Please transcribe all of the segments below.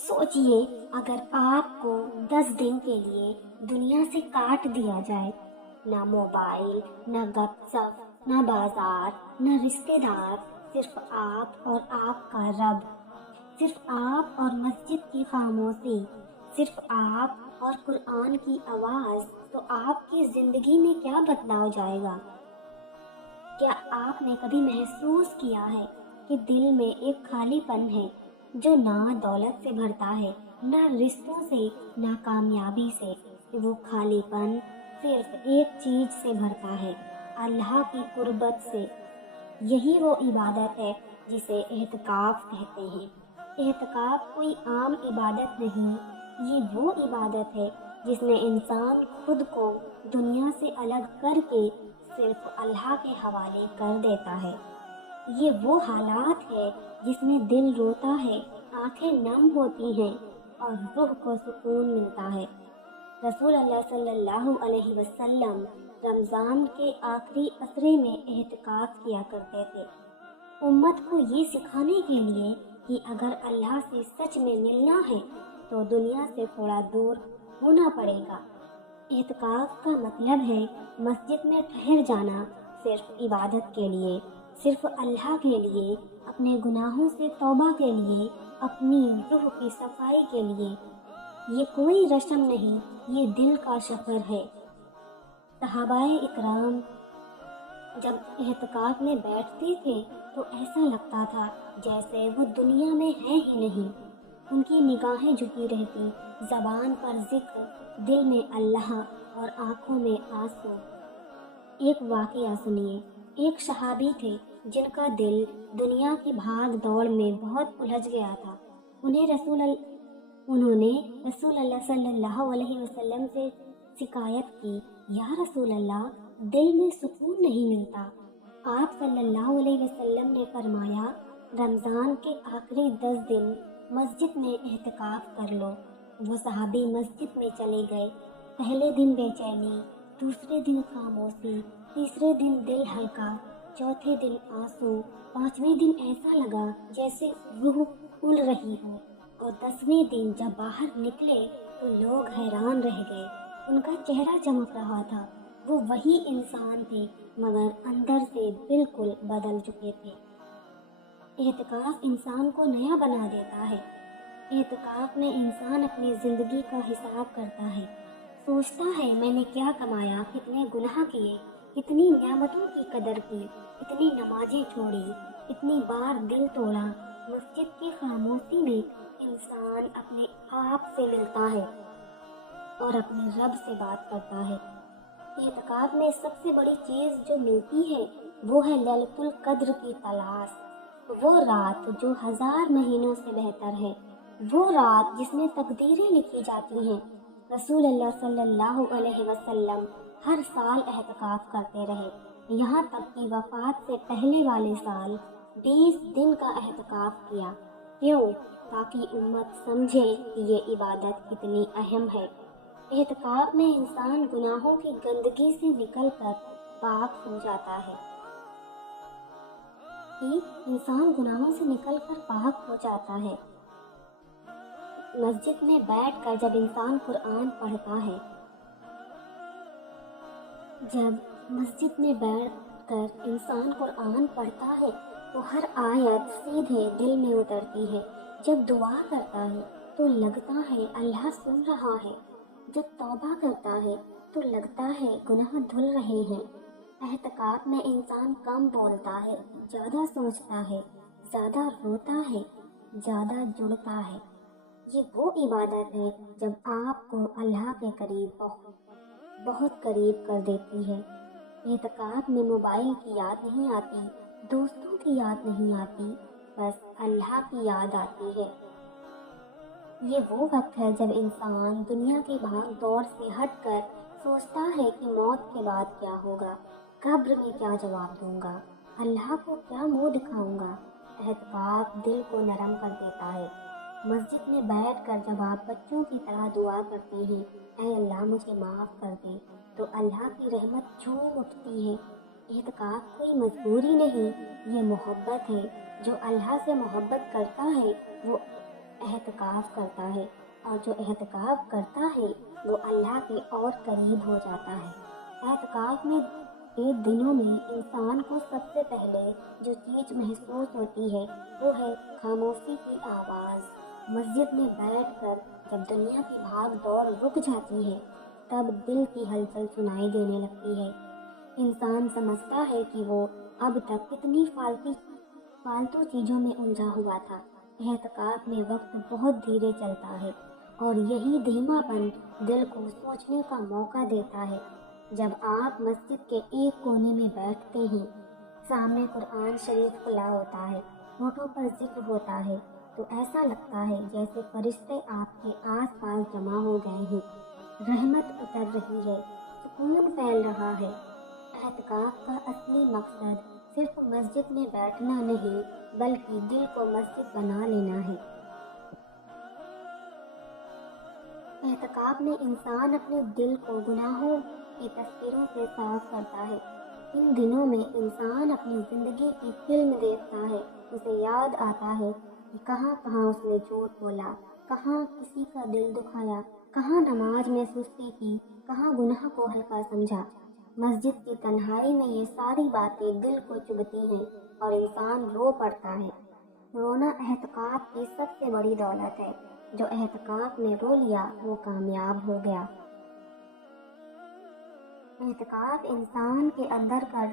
سوچئے اگر آپ کو 10 دن کے لیے دنیا سے کاٹ دیا جائے، نہ موبائل، نہ گپ سپ، نہ بازار، نہ رشتے دار، صرف آپ اور آپ کا رب، صرف آپ اور مسجد کی خاموشی، صرف آپ اور قرآن کی آواز، تو آپ کی زندگی میں کیا بدلاؤ جائے گا؟ کیا آپ نے کبھی محسوس کیا ہے کہ دل میں ایک خالی پن ہے جو نہ دولت سے بھرتا ہے، نہ رشتوں سے، نہ کامیابی سے؟ وہ خالی پن صرف ایک چیز سے بھرتا ہے، اللہ کی قربت سے۔ یہی وہ عبادت ہے جسے اعتکاف کہتے ہیں۔ اعتکاف کوئی عام عبادت نہیں، یہ وہ عبادت ہے جس میں انسان خود کو دنیا سے الگ کر کے صرف اللہ کے حوالے کر دیتا ہے۔ یہ وہ حالات ہے جس میں دل روتا ہے، آنکھیں نم ہوتی ہیں اور روح کو سکون ملتا ہے۔ رسول اللہ صلی اللہ علیہ وسلم رمضان کے آخری عشرے میں اعتکاف کیا کرتے تھے، امت کو یہ سکھانے کے لیے کہ اگر اللہ سے سچ میں ملنا ہے تو دنیا سے تھوڑا دور ہونا پڑے گا۔ اعتکاف کا مطلب ہے مسجد میں ٹھہر جانا صرف عبادت کے لیے، صرف اللہ کے لیے، اپنے گناہوں سے توبہ کے لیے، اپنی روح کی صفائی کے لیے۔ یہ کوئی رسم نہیں، یہ دل کا سفر ہے۔ صحابہ اکرام جب اعتکاف میں بیٹھتے تھے تو ایسا لگتا تھا جیسے وہ دنیا میں ہے ہی نہیں۔ ان کی نگاہیں جھکی رہتی، زبان پر ذکر، دل میں اللہ اور آنکھوں میں آنسو۔ ایک واقعہ سنیے۔ ایک صحابی تھے جن کا دل دنیا کی بھاگ دوڑ میں بہت الجھ گیا تھا۔ انہوں نے رسول اللہ صلی اللہ علیہ وسلم سے شکایت کی، یا رسول اللہ، دل میں سکون نہیں ملتا۔ آپ صلی اللہ علیہ وسلم نے فرمایا، رمضان کے آخری 10 دن مسجد میں اعتکاف کر لو۔ وہ صحابی مسجد میں چلے گئے۔ پہلے دن بے چینی، دوسرے دن خاموشی، تیسرے دن دل ہلکا، چوتھے دن آنسو، پانچویں دن ایسا لگا جیسے روح اڑ رہی ہو، اور 10ویں دن جب باہر نکلے تو لوگ حیران رہ گئے۔ ان کا چہرہ چمک رہا تھا، وہ وہی انسان تھے مگر اندر سے بالکل بدل چکے تھے۔ اعتکاف انسان کو نیا بنا دیتا ہے۔ اعتکاف میں انسان اپنی زندگی کا حساب کرتا ہے، سوچتا ہے میں نے کیا کمایا، کتنے گناہ کیے، کتنی نعمتوں کی قدر کی، کتنی نمازیں چھوڑی، کتنی بار دل توڑا۔ مسجد کی خاموشی میں انسان اپنے آپ سے ملتا ہے اور اپنے رب سے بات کرتا ہے۔ اعتکاف میں سب سے بڑی چیز جو ملتی ہے وہ ہے لیلۃ القدر کی تلاش، وہ رات جو 1000 مہینوں سے بہتر ہے، وہ رات جس میں تقدیریں لکھی جاتی ہیں۔ رسول اللہ صلی اللہ علیہ وسلم ہر سال اعتکاف کرتے رہے، یہاں تک کہ وفات سے پہلے والے سال 20 دن کا اعتکاف کیا۔ کیوں؟ تاکہ امت سمجھے کہ یہ عبادت کتنی اہم ہے۔ اعتکاف میں انسان گناہوں کی گندگی سے نکل کر پاک ہو جاتا ہے۔ مسجد میں بیٹھ کر جب انسان قرآن پڑھتا ہے، تو ہر آیت سیدھے دل میں اترتی ہے۔ جب دعا کرتا ہے تو لگتا ہے اللہ سن رہا ہے، جب توبہ کرتا ہے تو لگتا ہے گناہ دھل رہے ہیں۔ اعتکاف میں انسان کم بولتا ہے، زیادہ سوچتا ہے، زیادہ روتا ہے، زیادہ جڑتا ہے۔ یہ وہ عبادت ہے جب آپ کو اللہ کے قریب بہت قریب کر دیتی ہے۔ اعتکاف میں موبائل کی یاد نہیں آتی، دوستوں کی یاد نہیں آتی، بس اللہ کی یاد آتی ہے۔ یہ وہ وقت ہے جب انسان دنیا کی بھاگ دوڑ سے ہٹ کر سوچتا ہے کہ موت کے بعد کیا ہوگا، قبر میں کیا جواب دوں گا، اللہ کو کیا منہ دکھاؤں گا۔ اعتکاف دل کو نرم کر دیتا ہے۔ مسجد میں بیٹھ کر جب آپ بچوں کی طرح دعا کرتے ہیں، اے اللہ مجھے معاف کر دے، تو اللہ کی رحمت جھوم اٹھتی ہے۔ اعتکاف کوئی مجبوری نہیں، یہ محبت ہے۔ جو اللہ سے محبت کرتا ہے وہ اعتکاف کرتا ہے، اور جو اعتکاف کرتا ہے وہ اللہ کے اور قریب ہو جاتا ہے۔ اعتکاف میں کے دنوں میں انسان کو سب سے پہلے جو چیز محسوس ہوتی ہے وہ ہے خاموشی کی آواز۔ مسجد میں بیٹھ کر جب دنیا کی بھاگ دوڑ رک جاتی ہے تب دل کی ہلچل سنائی دینے لگتی ہے۔ انسان سمجھتا ہے کہ وہ اب تک کتنی فالتو چیزوں میں الجھا ہوا تھا۔ اعتکاف میں وقت بہت دھیرے چلتا ہے، اور یہی دھیما پن دل کو سوچنے کا موقع دیتا ہے۔ جب آپ مسجد کے ایک کونے میں بیٹھتے ہیں، سامنے قرآن شریف کھلا ہوتا ہے، ہونٹوں پر ذکر ہوتا ہے، تو ایسا لگتا ہے جیسے فرشتے آپ کے آس پاس جمع ہو گئے ہیں۔ رحمت اتر رہی ہے، سکون پھیل رہا ہے۔ اعتکاف کا اصلی مقصد صرف مسجد میں بیٹھنا نہیں بلکہ دل کو مسجد بنا لینا ہے۔ اعتکاف میں انسان اپنے دل کو گناہوں کی تصویروں سے صاف کرتا ہے۔ ان دنوں میں انسان اپنی زندگی کی فلم دیکھتا ہے، اسے یاد آتا ہے کہ کہاں کہاں اس نے جھوٹ بولا، کہاں کسی کا دل دکھایا، کہاں نماز میں سستی کی، کہاں گناہ کو ہلکا سمجھا۔ مسجد کی تنہائی میں یہ ساری باتیں دل کو چبھتی ہیں اور انسان رو پڑتا ہے۔ رونا اعتکاف کی سب سے بڑی دولت ہے۔ جو اعتکاف میں رو لیا وہ کامیاب ہو گیا۔ اعتکاف انسان کے اندر کا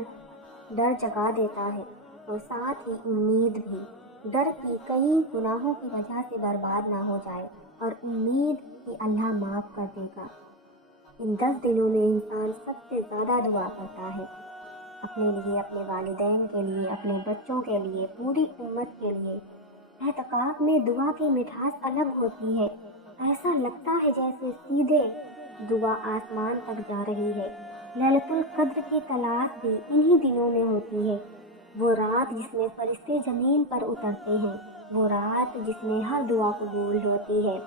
ڈر جگا دیتا ہے اور ساتھ ہی امید بھی۔ ڈر کی کئی گناہوں کی وجہ سے برباد نہ ہو جائے، اور امید کہ اللہ معاف کر دے گا۔ ان 10 دنوں میں انسان سب سے زیادہ دعا کرتا ہے، اپنے لیے، اپنے والدین کے لیے، اپنے بچوں کے لیے، پوری امت کے لیے۔ اعتکاف میں دعا کی مٹھاس الگ ہوتی ہے، ایسا لگتا ہے جیسے سیدھے دعا آسمان تک جا رہی ہے۔ لیلۃ القدر کی تلاش بھی انہی دنوں میں ہوتی ہے، وہ رات جس میں فرشتے زمین پر اترتے ہیں، وہ رات جس میں ہر دعا قبول ہوتی ہے۔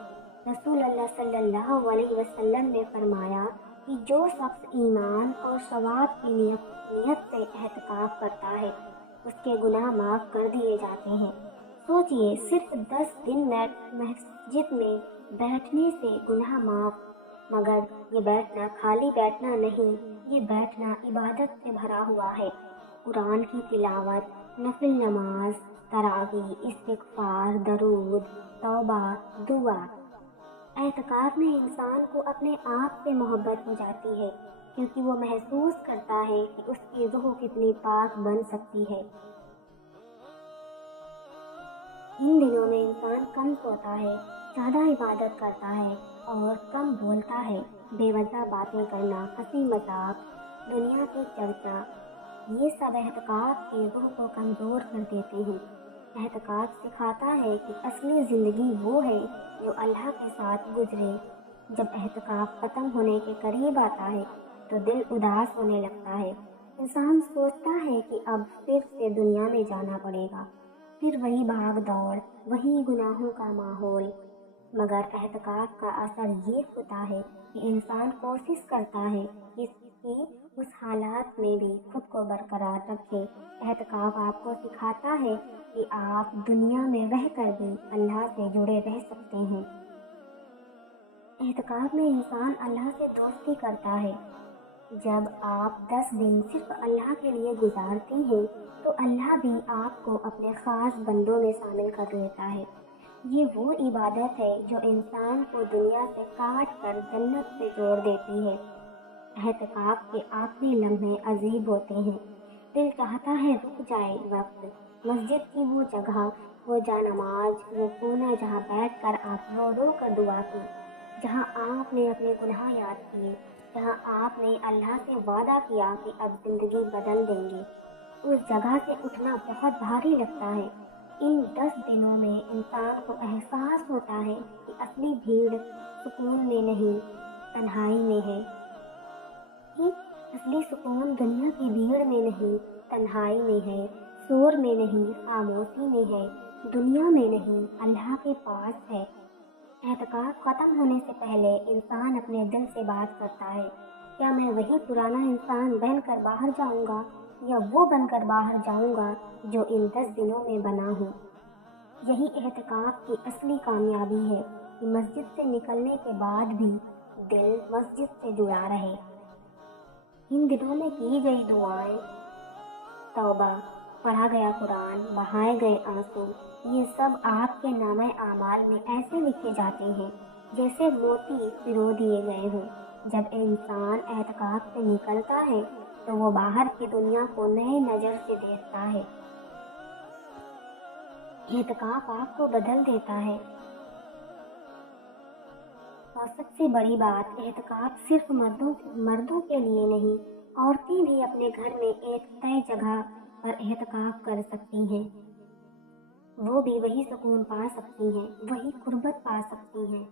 رسول اللہ صلی اللہ علیہ وسلم نے فرمایا کہ جو شخص ایمان اور ثواب کی نیت سے اعتکاف کرتا ہے اس کے گناہ معاف کر دیے جاتے ہیں۔ سوچئے، صرف 10 دن مسجد میں بیٹھنے سے گناہ معاف۔ مگر یہ بیٹھنا خالی بیٹھنا نہیں، یہ بیٹھنا عبادت سے بھرا ہوا ہے۔ قرآن کی تلاوت، نفل نماز، تراویح، استغفار، درود، توبہ، دعا۔ اعتکاف میں انسان کو اپنے آپ سے محبت ہو جاتی ہے، کیونکہ وہ محسوس کرتا ہے کہ اس کی روح کتنی پاک بن سکتی ہے۔ ان دنوں میں انسان کم سوتا ہے، زیادہ عبادت کرتا ہے اور کم بولتا ہے۔ بے وجہ باتیں کرنا، ہنسی مذاق، دنیا کی چرچا، یہ سب اعتکاف کی روح کو کمزور کر دیتے ہیں۔ اعتکاف سکھاتا ہے کہ اصلی زندگی وہ ہے جو اللہ کے ساتھ گزرے۔ جب اعتکاف ختم ہونے کے قریب آتا ہے تو دل اداس ہونے لگتا ہے۔ انسان سوچتا ہے کہ اب پھر سے دنیا میں جانا پڑے گا، پھر وہی بھاگ دوڑ، وہی گناہوں کا ماحول۔ مگر اعتکاف کا اثر یہ ہوتا ہے کہ انسان کوشش کرتا ہے کہ اس حالات میں بھی خود کو برقرار رکھے۔ اعتکاف آپ کو سکھاتا ہے کہ آپ دنیا میں رہ کر بھی اللہ سے جڑے رہ سکتے ہیں۔ اعتکاف میں انسان اللہ سے دوستی کرتا ہے۔ جب آپ 10 دن صرف اللہ کے لیے گزارتے ہیں تو اللہ بھی آپ کو اپنے خاص بندوں میں شامل کر لیتا ہے۔ یہ وہ عبادت ہے جو انسان کو دنیا سے کاٹ کر جنت سے جوڑ دیتی ہے۔ اعتکاف کے آخری لمحے عجیب ہوتے ہیں۔ دل چاہتا ہے رک جائے وقت۔ مسجد کی وہ جگہ، وہ جانماز، وہ کونا جہاں بیٹھ کر آپ رو رو کر دعا کی، جہاں آپ نے اپنے گناہ یاد کیے، جہاں آپ نے اللہ سے وعدہ کیا کہ اب زندگی بدل دیں گے، اس جگہ سے اٹھنا بہت بھاری لگتا ہے۔ ان 10 دنوں میں انسان کو احساس ہوتا ہے کہ اصلی بھیڑ سکون میں نہیں، تنہائی میں ہے۔ اصلی سکون دنیا کی بھیڑ میں نہیں، تنہائی میں ہے، شور میں نہیں، خاموشی میں ہے، دنیا میں نہیں، اللہ کے پاس ہے۔ اعتکاف ختم ہونے سے پہلے انسان اپنے دل سے بات کرتا ہے، کیا میں وہی پرانا انسان بن کر باہر جاؤں گا یا وہ بن کر باہر جاؤں گا جو ان 10 دنوں میں بنا ہوں؟ یہی اعتکاف کی اصلی کامیابی ہے کہ مسجد سے نکلنے کے بعد بھی دل مسجد سے جڑا رہے۔ ان دنوں میں کی گئی دعائیں، توبہ، پڑھا گیا قرآن، بہائے گئے آنسو، یہ سب آپ کے نامہ اعمال میں ایسے لکھے جاتے ہیں جیسے موتی پرو دیے گئے ہوں۔ جب انسان اعتکاف سے نکلتا ہے تو وہ باہر کی دنیا کو نئے نظر سے دیکھتا ہے۔ اعتکاف آپ کو بدل دیتا ہے۔ اور سب سے بڑی بات، اعتکاف صرف مردوں کے لیے نہیں، عورتیں بھی اپنے گھر میں ایک طے جگہ پر اعتکاف کر سکتی ہیں۔ وہ بھی وہی سکون پا سکتی ہیں، وہی قربت پا سکتی ہیں۔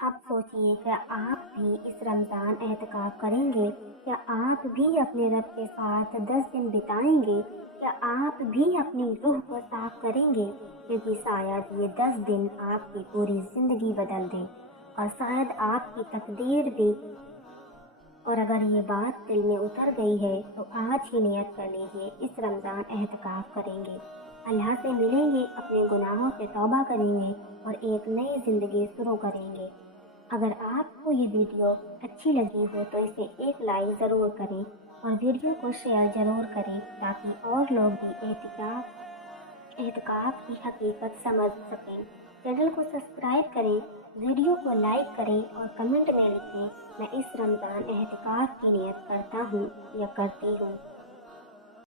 اب سوچئے، کیا آپ بھی اس رمضان اعتکاف کریں گے؟ کیا آپ بھی اپنے رب کے ساتھ 10 دن بتائیں گے؟ کیا آپ بھی اپنی روح کو صاف کریں گے؟ کیونکہ شاید یہ 10 دن آپ کی پوری زندگی بدل دیں، اور شاید آپ کی تقدیر بھی۔ اور اگر یہ بات دل میں اتر گئی ہے تو آج ہی نیت کر لیجیے، اس رمضان اعتکاف کریں گے، اللہ سے ملیں گے، اپنے گناہوں سے توبہ کریں گے اور ایک نئی زندگی شروع کریں گے۔ اگر آپ کو یہ ویڈیو اچھی لگی ہو تو اسے ایک لائک ضرور کریں اور ویڈیو کو شیئر ضرور کریں تاکہ اور لوگ بھی اعتکاف کی حقیقت سمجھ سکیں۔ چینل کو سبسکرائب کریں، ویڈیو کو لائک کریں اور کمنٹ میں لکھیں، میں اس رمضان اعتکاف کی نیت کرتا ہوں یا کرتی ہوں۔